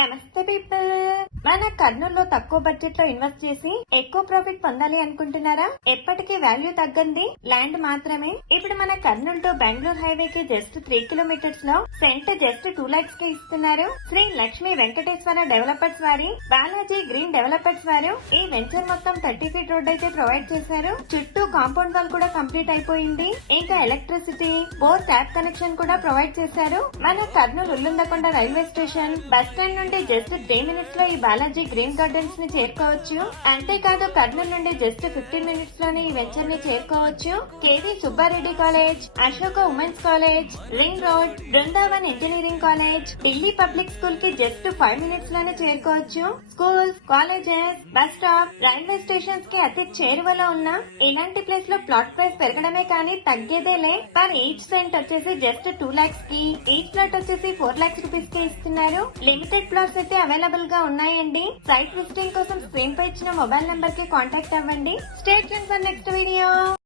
నమస్తే పీపుల్. మన కర్నూలులో తక్కువ బడ్జెట్ లో ఇన్వెస్ట్ చేసి ఎక్కువ ప్రాఫిట్ పొందాలి అనుకుంటున్నారా? ఎప్పటికీ వాల్యూ తగ్గంది ల్యాండ్ మాత్రమే. ఇప్పుడు మన కర్నూలు టు బెంగళూరు హైవే కి జస్ట్ 3 కిలోమీటర్స్ లో సెంట్ జస్ట్ 2 lakhs కి ఇస్తున్నారు. శ్రీ లక్ష్మీ వెంకటేశ్వర డెవలపర్స్ వారి బాలాజీ గ్రీన్ డెవలపర్స్ వారు ఈ వెంచర్ మొత్తం 30 feet రోడ్ అయితే ప్రొవైడ్ చేశారు. చుట్టూ కాంపౌండ్ వాల్ కూడా కంప్లీట్ అయిపోయింది. ఇంకా ఎలక్ట్రిసిటీ, బోర్ ట్యాప్ కనెక్షన్ కూడా ప్రొవైడ్ చేశారు. మన Kurnool Ullundakonda railway station bus stand నుండి జస్ట్ 3 minutes లో ఈ బాలాజీ గ్రీన్ గార్డెన్స్ ని చేరుకోవచ్చు. అంతేకాదు కర్నూలు నుండి జస్ట్ 15 minutes లోనే ఈ వెంచర్ ని చేరుకోవచ్చు. KV Subbareddy college, Ashoka women's college, ring road, Brindavan engineering college, Delhi public school కి జస్ట్ 5 minutes లోనే చేరుకోవచ్చు. Schools, colleges, bus stop, railway stations కి అతి చేరువలో ఉన్న ఇలాంటి ప్లేస్ లో ప్లాట్ ప్రైస్ పెరగడమే కానీ తగ్గేదేలే. పర్ ఈచ్ సెంట్ వచ్చేసి జస్ట్ 2 lakhs కి, ఈచ్ ప్లాట్ వచ్చేసి 4 lakhs rupees కి ఇస్తున్నారు. లిమిటెడ్ ప్లాట్స్ అయితే అవైలబుల్ గా ఉన్నాయండి. సైట్ విజిటింగ్ కోసం స్క్రీన్ పై ఇచ్చిన మొబైల్ నెంబర్ కి కాంటాక్ట్ అవ్వండి. Stay tune for next video.